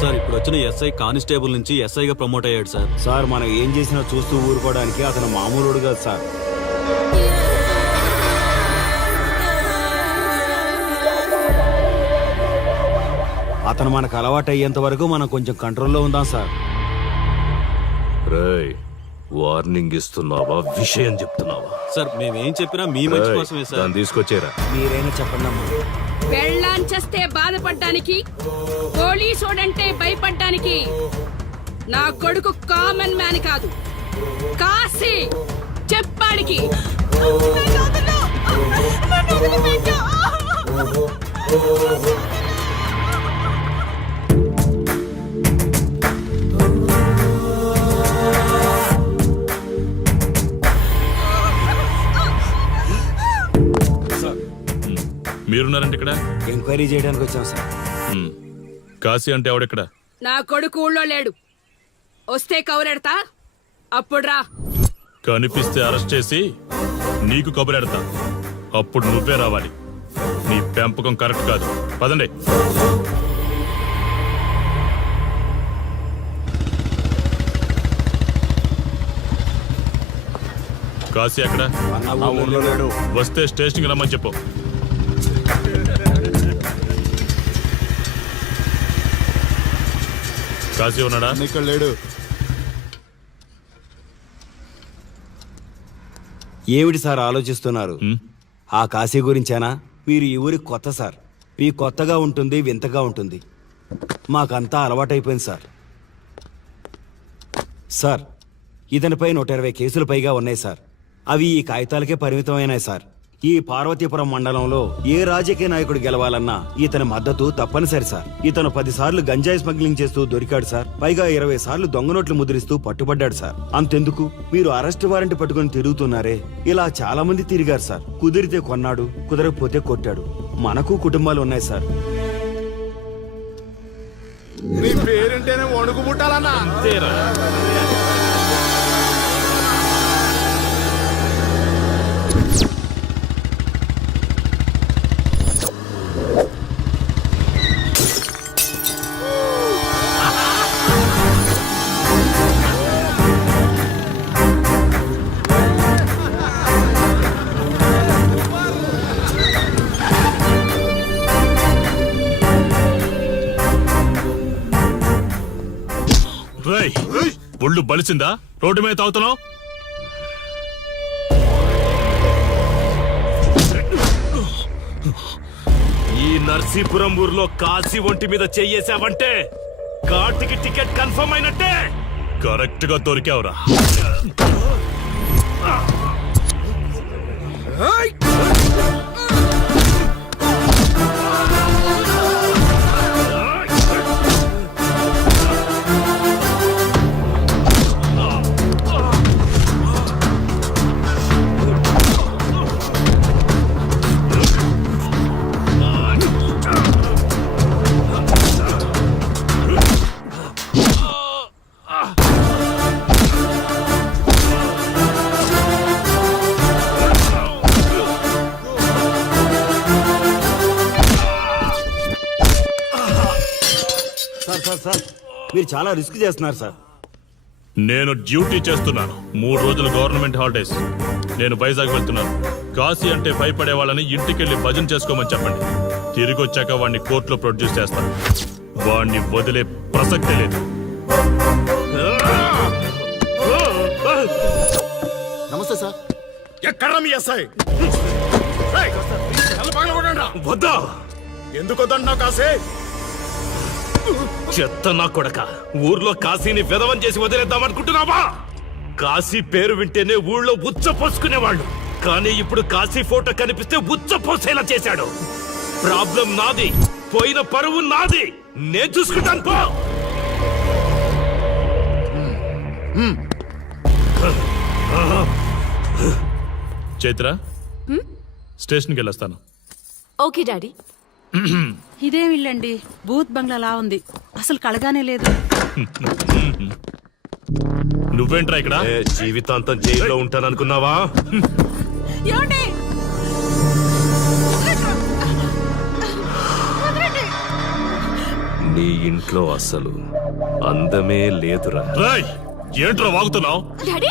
Sir ఇప్పుడు వచ్చిన SI constable నుంచి ఎస్ఐగా ప్రమోట్ అయ్యాడు సార్. సార్ మనం ఏం చేసినా చూస్తూ ఊరుకోవడానికి అతను మామూలుడు కాదు సార్. అతను మనకు అలవాటు అయ్యేంత వరకు మనం కొంచెం కంట్రోల్లో ఉందాం సార్. రేయ్, వార్నింగ్ ఇస్తున్నావా విషయం చెప్తున్నావా? సార్ మేమేం చెప్పినా మీ మంచి కోసమే సార్. దాన్ని తీసుకొచ్చేరా. మీరైనా చెప్పండి అమ్మా. పెళ్ళాంచేస్తే బాధపడ్డానికి, పోలీసోడంటే భయపడ్డానికి నా కొడుకు కామన్ మ్యాన్ కాదు, కాశీ చెప్పాడికి. మీరున్నారంటే ఇక్కడ ఎంక్వైరీ చేయడానికి వచ్చాం సార్. కాశీ అంటే ఎవడెక్కడ? నా కొడుకు ఊళ్ళో లేడు, వస్తే కౌరెడతా, అప్పుడు రా. కనిపిస్తే అరెస్ట్ చేసి నీకు కబురెడతా, అప్పుడు నువ్వే రావాలి. నీ పెంపకం కరెక్ట్ కాదు. పదండి. కాశీ ఎక్కడ? ఊర్లో లేడు. వస్తే స్టేషన్కి రమ్మని చెప్పు. కాశీ ఉన్నాడా? ఇక్కడ లేడు. ఏమిటి సార్ ఆలోచిస్తున్నారు? ఆ కాశీ గురించేనా? మీరు ఈ ఊరికి కొత్త సార్. మీ కొత్తగా ఉంటుంది, వింతగా ఉంటుంది. మాకంతా అలవాటైపోయింది సార్. సార్, ఇతనిపై 120 కేసులు పైగా ఉన్నాయి సార్. అవి ఈ కాగితాలకే పరిమితమైనాయి సార్. ఈ పార్వతీపురం మండలంలో ఏ రాజకీయ నాయకుడు గెలవాలన్నా ఇతని మద్దతు తప్పనిసరి సార్. ఇతను 10 సార్లు గంజాయి స్మగ్లింగ్ చేస్తూ దొరికాడు సార్. పైగా 20 సార్లు దొంగ నోట్లు ముద్రిస్తూ పట్టుబడ్డాడు సార్. అంతెందుకు, మీరు అరెస్ట్ వారెంట్ పట్టుకుని తిరుగుతున్నారే, ఇలా చాలా మంది తిరిగారు సార్. కుదిరితే కొన్నాడు, కుదరకపోతే కొట్టాడు. మనకు కుటుంబాలు ఉన్నాయి సార్. నీ పేరుంటేనే వణుకు పుట్టాలన్నా. ఒళ్ళు బలిసిందా? రోడ్డు మీద తాగుతున్నావు? ఈ నర్సీపురం ఊర్లో కాశీ ఒంటి మీద చెయ్యేసావంటే కార్తికి టికెట్ కన్ఫర్మ్ అయినట్టే. కరెక్ట్ గా దొరికావురా. సార్, మీరు చాలా రిస్క్ చేస్తున్నారు సార్. నేను డ్యూటీ చేస్తున్నాను. 3 రోజులు గవర్నమెంట్ హాలిడేస్. నేను వైజాగ్ వెళ్తున్నాను. కాశీ అంటే భయపడే వాళ్ళని ఇంటికెళ్ళి భజన చేసుకోమని చెప్పండి. తిరిగి వచ్చాక వాడిని కోర్టులో ప్రొడ్యూస్ చేస్తాను. వాడిని వదిలే ప్రసక్తే లేదు. నమస్తే సార్. ఎక్కడ మీ ఎస్ఐ? వద్దా? ఎందుకు వద్దంటున్నావు కాశీ? చెత్త నా కొడక, ఊర్లో కాశీని విధవం చేసి వదిలేద్దామనుకుంటున్నావా? కాశీ పేరు వింటేనే ఊళ్ళో ఉచ్చ పోసుకునేవాళ్ళు, కానీ ఇప్పుడు కాశీ ఫోటో కనిపిస్తే ఉచ్చ పోసేలా చేశాడు. ప్రాబ్లం నాది, పోయిన పరువు నాది. నేను చూసుకుంటాను పో. చైత్ర, స్టేషన్కి వెళ్ళొస్తాను. Okay daddy. ఇదేం ఇల్లండి, బూత్ బంగ్లాలా ఉంది. అసలు కళగానే లేదు. నువ్వేంట్రా ఇక్కడ? జీవితాంతం జైల్లో ఉంటాననుకున్నావా? నీ ఇంట్లో అసలు అందమే లేదురా. రేయ్, ఏంట్రా వాగుతున్నావు? డాడీ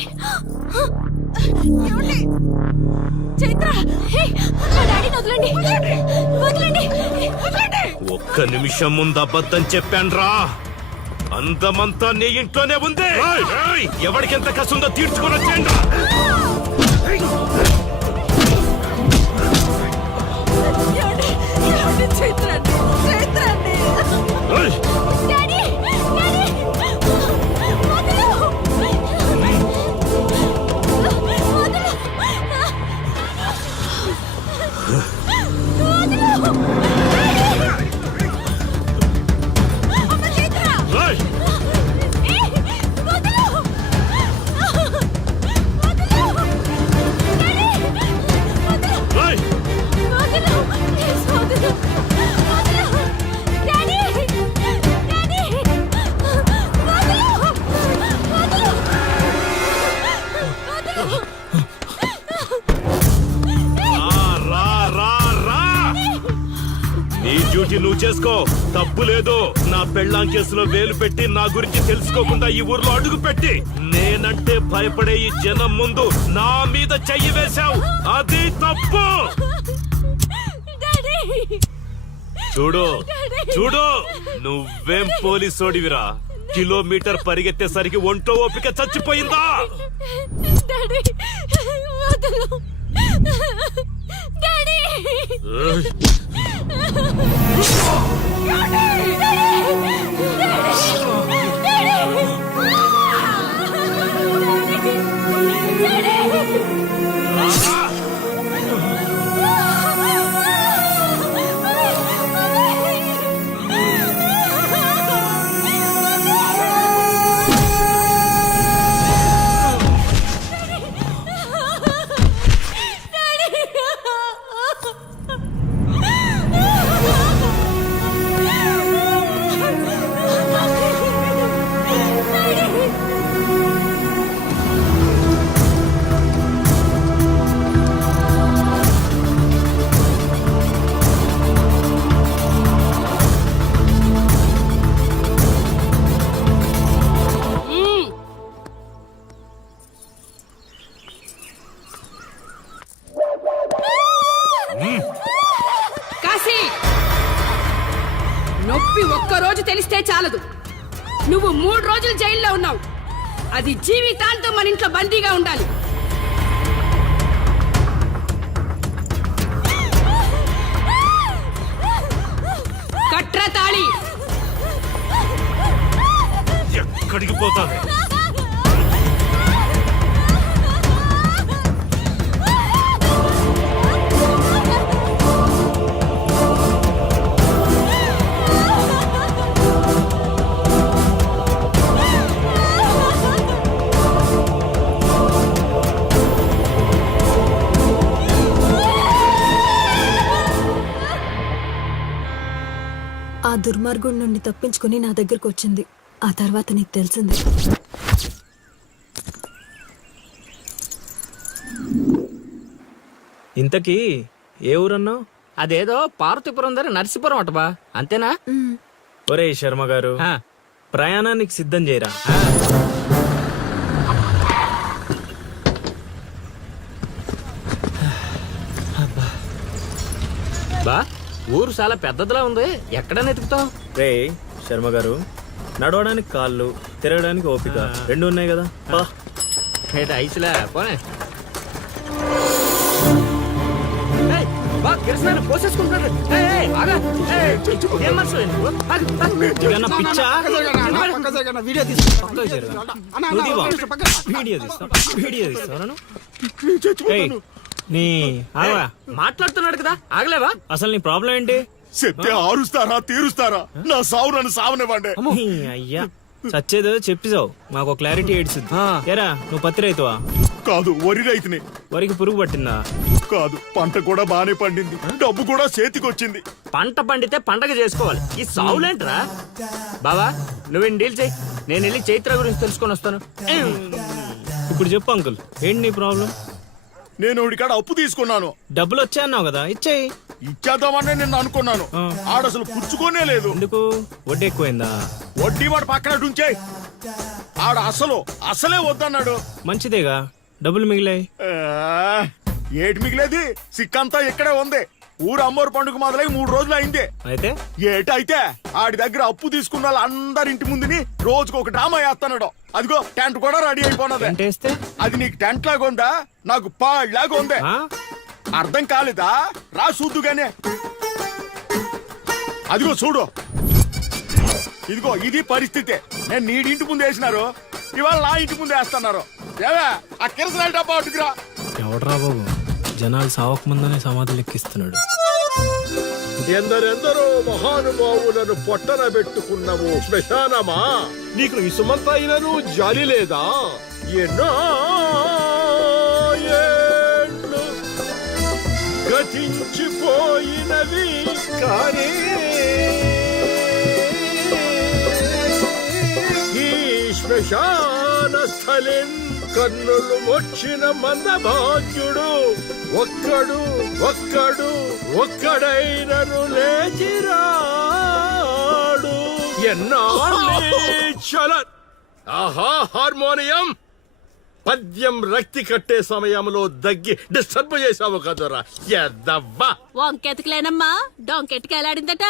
ఏమండి? చైత్ర హే, మా డాడీని వదలండి వదలండి వదలండి. ఒక్క నిమిషం ముందు అబద్ధం చెప్పాన్రా. అందమంతా నీ ఇంట్లోనే ఉంది. ఏయ్, ఎవడికెంత కసుందో తీర్చుకొని వచ్చేయండి. ఏమండి? ఏమండి? చైత్ర అండి, చైత్ర అండి. డాడీ డాడీ వదలు. రా, రా, రా. నీ డ్యూటీ నువ్వు చేసుకో, తప్పు లేదు. నా పెళ్ళాం కేసులో వేలు పెట్టి నా గురించి తెలుసుకోకుండా ఈ ఊర్లో అడుగు పెట్టి నేనంటే భయపడే ఈ జనం ముందు నా మీద చెయ్యి వేశావు. అది తప్పు. చూడు చూడు, నువ్వేం పోలీసోడివిరా. కిలోమీటర్ పరిగెత్తేసరికి ఒంటో ఓపిక చచ్చిపోయిందా? డాడీ వదలు. డాడీ కాశీ, నొప్పి ఒక్కరోజు తెలిస్తే చాలదు. నువ్వు 3 రోజులు జైల్లో ఉన్నావు. అది జీవితాంతం మన ఇంట్లో బందీగా ఉండాలి. కట్ర తాళి. ఎక్కడికి పోతావే? ఆ దుర్మార్గుడి నుండి తప్పించుకుని నా దగ్గరకు వచ్చింది. ఆ తర్వాత నీకు తెలిసింది. ఇంతకీ ఏ ఊరన్నావు? అదేదో పార్వతీపురం దగ్గర నరసీపురం అటబా, అంతేనా? ఒరే శర్మ గారు, ప్రయాణానికి సిద్ధం చేయరా. బా, ఊరు చాలా పెద్దదిలా ఉంది. ఎక్కడ వెతుకుతావు? రే శర్మ గారు, నడవడానికి కాళ్ళు, తిరగడానికి ఓపిక 2 ఉన్నాయి కదా. ఐసులా పోనే. పోసేసుకుంటాడు. మాట్లాడుతున్నాడు కదా, ఆగలేవా? అసలు నీ ప్రాబ్లం ఏంటి? చెప్తే ఆరుస్తారా తీరుస్తారా? నా సావు నన్ను సావనివ్వండి. అయ్యా, చచ్చేదో చెప్పిసావు, మాకు క్లారిటీ ఏడ్చుద్ది. ఏరా, నువ్వు పత్తి రైతువా? కాదు, వరి రైతుని. వరికి పురుగు పట్టిందా? కాదు, పంట కూడా బానే పండింది, డబ్బు కూడా చేతికొచ్చింది. పంట పండితే పండగ చేసుకోవాలి, ఈ సావులేంట్రా? బావా, నువ్వేం డీల్ చేయి, నేను వెళ్ళి చైత్ర గురించి తెలుసుకొని వస్తాను. ఇప్పుడు చెప్పు అంకుల్, ఏంటి నీ ప్రాబ్లం? నేను ఒకటి కాడ అప్పు తీసుకున్నాను. డబ్బులు వచ్చాయన్నావు కదా, ఇచ్చేయి. ఇచ్చేద్దామని నిన్ను అనుకున్నాను ఆడసలు పుచ్చుకోనే లేదు. ఎందుకు వడ్డీ ఎక్కువైందా? వడ్డీ వాడు పక్కన ఉంచే. ఆడ అసలే వద్దన్నాడు. మంచిదేగా, డబ్బులు మిగిలాయి. ఆ, ఏటి మిగిలేది? సిక్కంతా ఇక్కడే ఉంది. ఊరు అమ్మోరు పండుగ మొదలై 3 రోజులు అయింది. అయితే ఏటైతే ఆడి దగ్గర అప్పు తీసుకున్న వాళ్ళు అందరి ఇంటి ముందుని రోజుకు ఒక డ్రామా వేస్తున్నాడు. అదిగో టెంట్ కూడా రెడీ అయిపోయినది. ఏంటేస్తే అది నీకు టెంట్ లాగా ఉందా, నాకు పాళ్ళలాగా ఉంది. ఆ? అర్థం కాలేదా? రా చూద్దుగానే. అదిగో చూడు, ఇదిగో ఇది పరిస్థితి. నేను నీడింటి ముందు వేసినారు, ఇవాళ నా ఇంటి ముందు వేస్తున్నారు. ఏవే ఆ కిరసనాయిల డబ్బా అటుకురా. ఎవడరా బాబు, జనాలు సావక ముందనే సమాధులు ఎక్కిస్తున్నాడు. ఎందరెందరో మహానుభావులను పొట్టన పెట్టుకున్నావు శ్మశానమా, నీకు ఇసుమంతైనను జాలి లేదా? ఎన్నో ఏండ్లు గతించిపోయినవి కానీ ఈ శ్మశాన స్థలిన్ కన్నులు వచ్చిన మందభాగ్యుడు ఒక్కడైనను లేచిరాడు. ఎన్నాళ్ళ ఆహా హార్మోనియం పద్యం రక్తి కట్టే సమయంలో దగ్గి డిస్టర్బ్ చేసావు కదరా ఎద్దవ్వా. వంకెతకలేనమ్మా డొంకెట్టుకు ఎలాడిందట.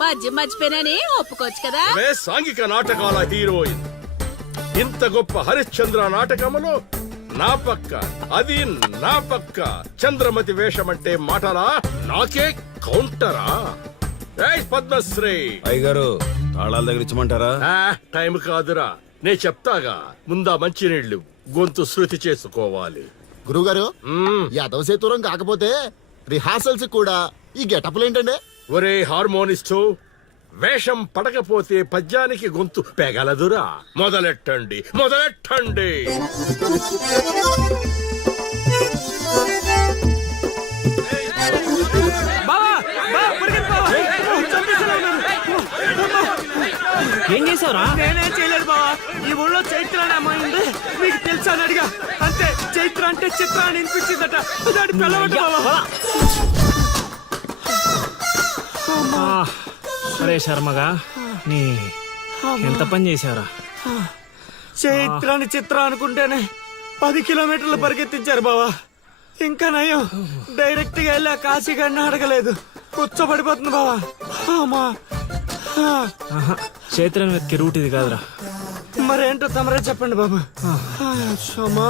పద్యం మర్చిపోయినని ఒప్పుకోవచ్చు కదా. సాంఘిక నాటకాల హీరోయిన్ ఇంత గొప్ప హరిశ్చంద్ర నాటకములో నా పక్క చంద్రమతి వేషమంటే మాటలా, నాకే కౌంటరా? పద్మశ్రీ అయ్యగారు తాళాల దగ్గర ఇచ్చమంటారా? టైం కాదురా, నే చెప్తాగా. ముందా మంచినీళ్లు గొంతు శృతి చేసుకోవాలి. గురువుగారు, యాదవ సేతురం కాకపోతే రిహార్సల్స్ కూడా ఈ గెటప్లు ఏంటండి? ఒరే హార్మోనిస్టు, వేషం పడకపోతే పద్యానికి గొంతు పెగలదురా. మొదలెట్టండి. ఏం చేసావురా? నేనేం చేయలేదు బావా. ఈ ఊళ్ళో చైత్ర అనే అమ్మాయి ఉంది, మీకు తెలుసా అని అడిగా. అంతే, చైత్ర అంటే చిత్ర అని వినిపించిందట. దాని పిల్లవట బావా. సరే శర్మగా, నీ ఎంత పని చేశారా? చైత్రాన్ని చిత్ర అనుకుంటేనే 10 కిలోమీటర్లు పరిగెత్తించారు బావా. ఇంకా నయం, డైరెక్ట్ గా వెళ్ళా కాశీగాడిని అడగలేదు. కూర్చోబడిపోతుంది బావా. చైత్రం వెతికి రూట్ ఇది కాదురా. మరేంటో తమరే చెప్పండి బాబు. సోమా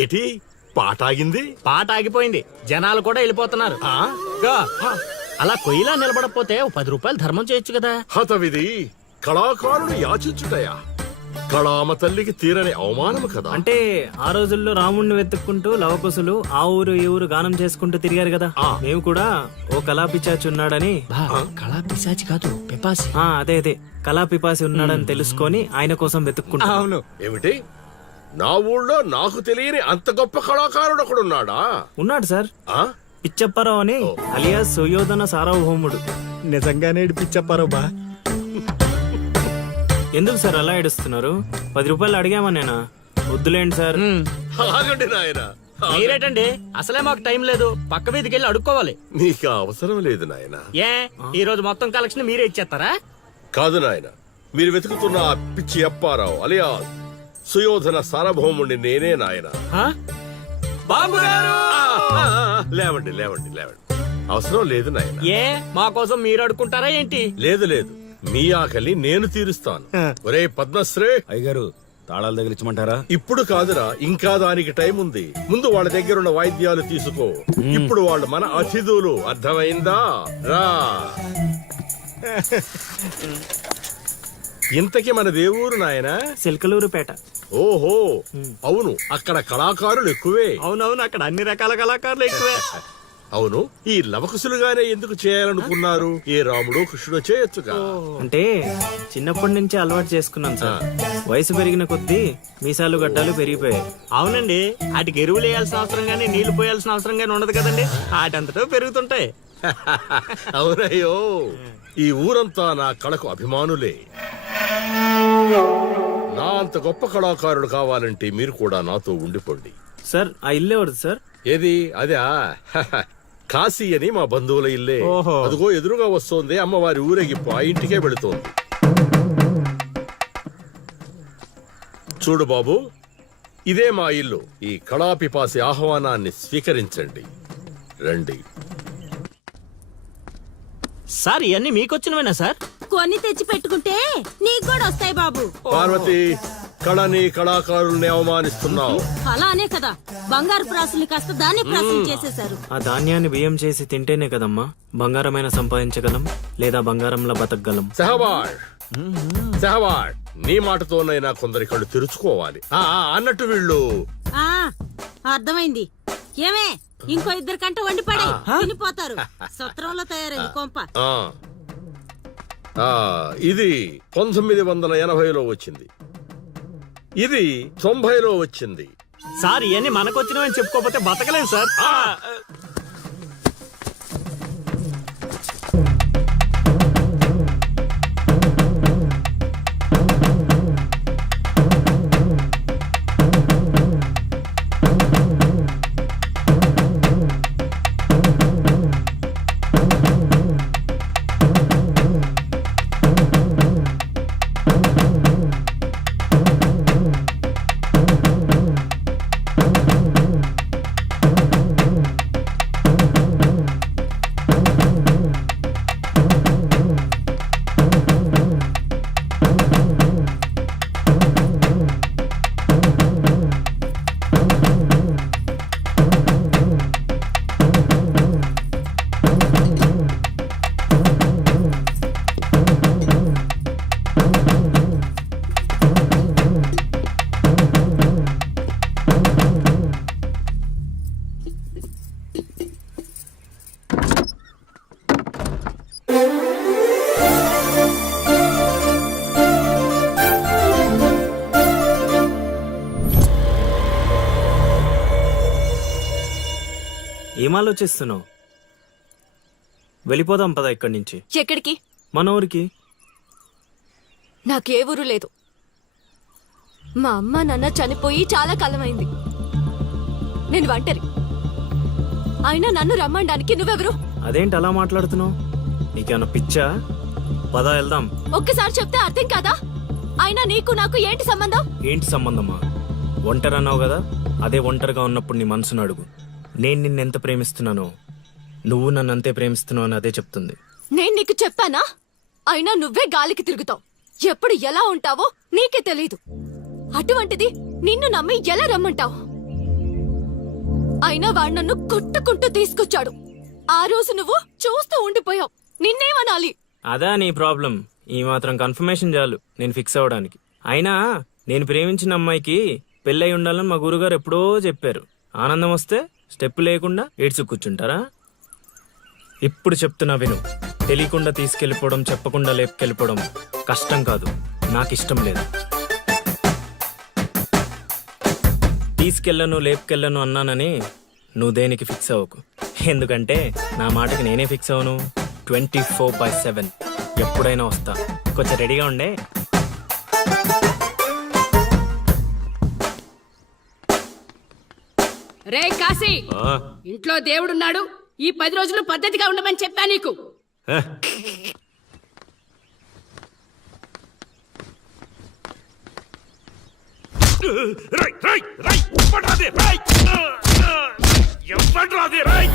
ఏటి పాట ఆగింది? పాట ఆగిపోయింది, జనాలు కూడా వెళ్ళిపోతున్నారు. అలా కొయ్యిలా నిలబడపోతే 10 రూపాయలు ధర్మం చేయొచ్చు కదా. హతవిధి కళాకారుడు యాచించుటయా? కళామ తల్లికి తీరని అవమానము కదా. అంటే ఆ రోజుల్లో రాముణ్ణి వెతుక్కుంటూ లవకుశులు ఆ ఊరు ఈ ఊరు గానం చేసుకుంటూ తిరిగారు కదా. మేము కూడా ఓ కళా పిశాచి ఉన్నాడని. కళా పిశాచి కాదు, పిపాసి. అదే కళా పిపాసి ఉన్నాడని తెలుసుకొని ఆయన కోసం వెతుక్కుంటా. అవును. ఏమిటి, నా ఊళ్ళో నాకు తెలియని అంత గొప్ప కళాకారుడు ఒకడున్నాడా? ఉన్నాడు సార్, పిచ్చప్పారావు అని, అలియాస్ సుయోధన సార్వభౌముడు. నిజంగానే పిచ్చప్పారావు బా. ఎందుకు సార్ అలా ఏడుస్తున్నారు? 10 రూపాయలు అడిగామా నేనా? వద్దులేండి సార్. ఆగండి నాయన. మీరేటండి, అసలే మాకు టైం లేదు. పక్క వీధికి వెళ్ళి అడుక్కోవాలి. నీకు అవసరం లేదు నాయన. ఈ రోజు మొత్తం కలెక్షన్ మీరే ఇచ్చేస్తారా? కాదు నాయన, మీరు వెతుకుతున్న ఆ పిచ్చి అప్పారావు అలియా సుయోధన సార్వభౌముణ్ణి నేనే నాయన. బాబు గారు లేవండి లేవండి లేవండి, అవసరం లేదు నాయన. ఏ మా కోసం మీరు అడుకుంటారా ఏంటి? లేదు లేదు, మీ ఆకలి నేను తీరుస్తాను. ఒరే పద్మశ్రీ, అయ్యగారు తాళాలు తగిలించమంటారా? ఇప్పుడు కాదురా, ఇంకా దానికి టైం ఉంది. ముందు వాళ్ళ దగ్గరున్న వాయిద్యాలు తీసుకో. ఇప్పుడు వాళ్ళు మన అతిథులు, అర్థమైందా? రా. ఇంతకీ మన దేవురు నాయనా? సిల్కలూరుపేట. ఓహో, అవును, అక్కడ కళాకారులు ఎక్కువే. అవునవును, అక్కడ అన్ని రకాల కళాకారులు ఎక్కువే. అవును, ఈ లవకుశులుగానే ఎందుకు చేయాలనుకున్నారు? ఏ రాముడు కృష్ణుడు చేయొచ్చుగా. అంటే చిన్నప్పటి నుంచి అలవాటు చేసుకున్నాను సార్. వయసు పెరిగిన కొద్దీ మీసాలు గడ్డాలు పెరిగిపోయాయి. అవునండి, వాటికి ఎరువులు వేయాల్సిన అవసరం గానీ నీళ్లు పోయాల్సిన అవసరం గానీ ఉండదు కదండి, వాటంతటో పెరుగుతుంటాయి. అవునయ్యో, ఈ ఊరంతా నా కళకు అభిమానులే. నా అంత గొప్ప కళాకారుడు కావాలంటే మీరు కూడా నాతో ఉండిపోండి. సార్ ఆ ఇల్లు ఎవరిది సార్? ఏది అదా? కాశీ అని మా బంధువుల ఇల్లే. ఓహో. అదిగో ఎదురుగా వస్తోంది అమ్మవారి ఊరేగింపు, ఆ ఇంటికే వెళుతోంది. చూడు బాబు, ఇదే మా ఇల్లు. ఈ కళాపిపాసి ఆహ్వానాన్ని స్వీకరించండి. రండి. సార్ ఇవన్నీ మీకొచ్చినవేనా సార్? కొన్ని తెచ్చి పెట్టుకుంటే నీకు కూడా వస్తాయి బాబు. పార్వతి, కళని కళాకారుల్ని అవమానిస్తున్నావు. అలానే కదా బంగారు ప్రాసులు కాస్త దాన్ని ప్రాసులు చేసేశారు. ఆ ధాన్యాన్ని బియ్యం చేసి తింటేనే కదమ్మా బంగారమైన సంపాదించగలం, లేదా బంగారంలో బతకగలం. సెహవాడ్ సెహవాడ్, నీ మాటతోనైనా కొందరి కళ్ళు తెరుచుకోవాలి. అన్నట్టు వీళ్ళు ఆ అర్థమైంది. ఏమే ఇంకో ఇద్దరు కంట వండి పడే తినిపోతారు. సత్రంలో తయారైంది కొంప. ఇది 1980లో వచ్చింది, ఇది 90లో వచ్చింది. సార్ ఇవన్నీ మనకొచ్చినవని చెప్పుకోకపోతే బతకలేదు సార్. ఏం ఆలోచిస్తున్నావు? వెళ్ళిపోదాం పద ఇక్కడి నుంచి. ఎక్కడికి? మన ఊరికి. నాకే ఊరు లేదు. మా అమ్మ నాన్న చనిపోయి చాలా కాలమైంది. నేను ఒంటరి. అయినా నన్ను రమ్మడానికి నువ్వెవరు? అదేంటి అలా మాట్లాడుతున్నావు? నీకేమన్నా పిచ్చా? పద వెళ్దాం. ఒక్కసారి చెప్తే అర్థం కాదా? అయినా నీకు నాకు ఏంటి సంబంధం? ఏంటి సంబంధమా? ఒంటరి అన్నావు కదా, అదే ఒంటరిగా ఉన్నప్పుడు నీ మనసును అడుగు. నేను నిన్నెంత ప్రేమిస్తున్నానో నువ్వు నన్ను అంతే ప్రేమిస్తున్నావు అని అదే చెప్తుంది. నేను నీకు చెప్పానా? అయినా నువ్వే గాలికి తిరుగుతావు. ఎప్పుడు ఎలా ఉంటావో నీకే తెలీదు. అటువంటిది నిన్ను నమ్మి ఎలా రమ్మంటావు? అయినా వాడు నన్ను కొట్టుకుంటూ తీసుకొచ్చాడు. ఆ రోజు నువ్వు చూస్తూ ఉండిపోయావు. నిన్నేమనాలి? అదా నీ ప్రాబ్లం? ఈ మాత్రం కన్ఫర్మేషన్ చాలు నేను ఫిక్స్ అవ్వడానికి. అయినా నేను ప్రేమించిన అమ్మాయికి పెళ్ళై ఉండాలని మా గురుగారు ఎప్పుడో చెప్పారు. ఆనందం వస్తే స్టెప్ లేకుండా ఏడ్చి కూర్చుంటారా? ఇప్పుడు చెప్తున్నా విను. తెలియకుండా తీసుకెళ్ళిపోవడం, చెప్పకుండా లేపుకెళ్ళిపోవడం కష్టం కాదు, నాకిష్టం లేదు. తీసుకెళ్ళను లేపుకెళ్ళను అన్నానని నువ్వు దేనికి ఫిక్స్ అవ్వకు. ఎందుకంటే నా మాటకి నేనే ఫిక్స్ అవను. 24/7 ఎప్పుడైనా వస్తా. కొంచెం రెడీగా ఉండే. రే కాశీ, ఇంట్లో దేవుడున్నాడు. ఈ 10 రోజులు పద్ధతిగా ఉండమని చెప్పా నీకు. రై రై రై ఇవ్వడ్రాదే రై ఇవ్వడ్రాదే రై